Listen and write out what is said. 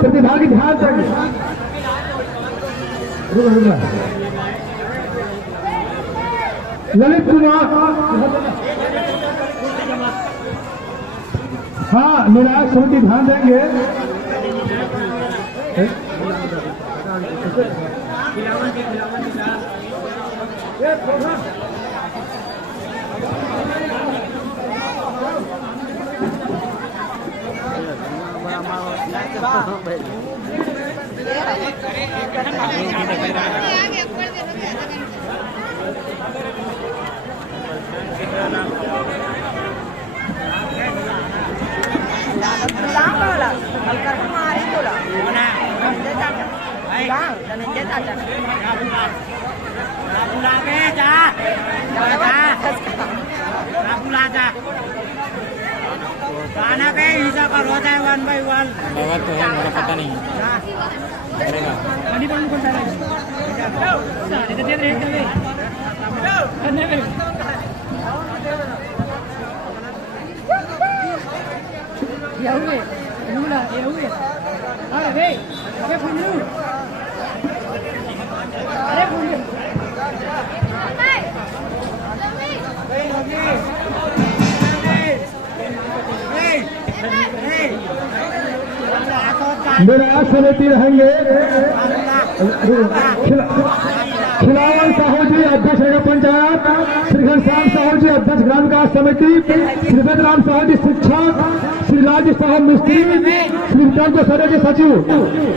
प्रतिभागी ध्यान चाहिए। ललित कुमार, हाँ निराश समिति ध्यान देंगे। खाना का हिसाब का होता है 1 by 1। बात तो है, मेरा पता नहीं करेगा। निराश समिति रहेंगे। खिलावन साहू जी अध्यक्ष नगर पंचायत, श्री घनश्याम साहू जी अध्यक्ष ग्राम विकास समिति, श्री राम साहू जी शिक्षक, श्री लाल जी साहब मिस्त्री, श्री विक्रम जी सचिव।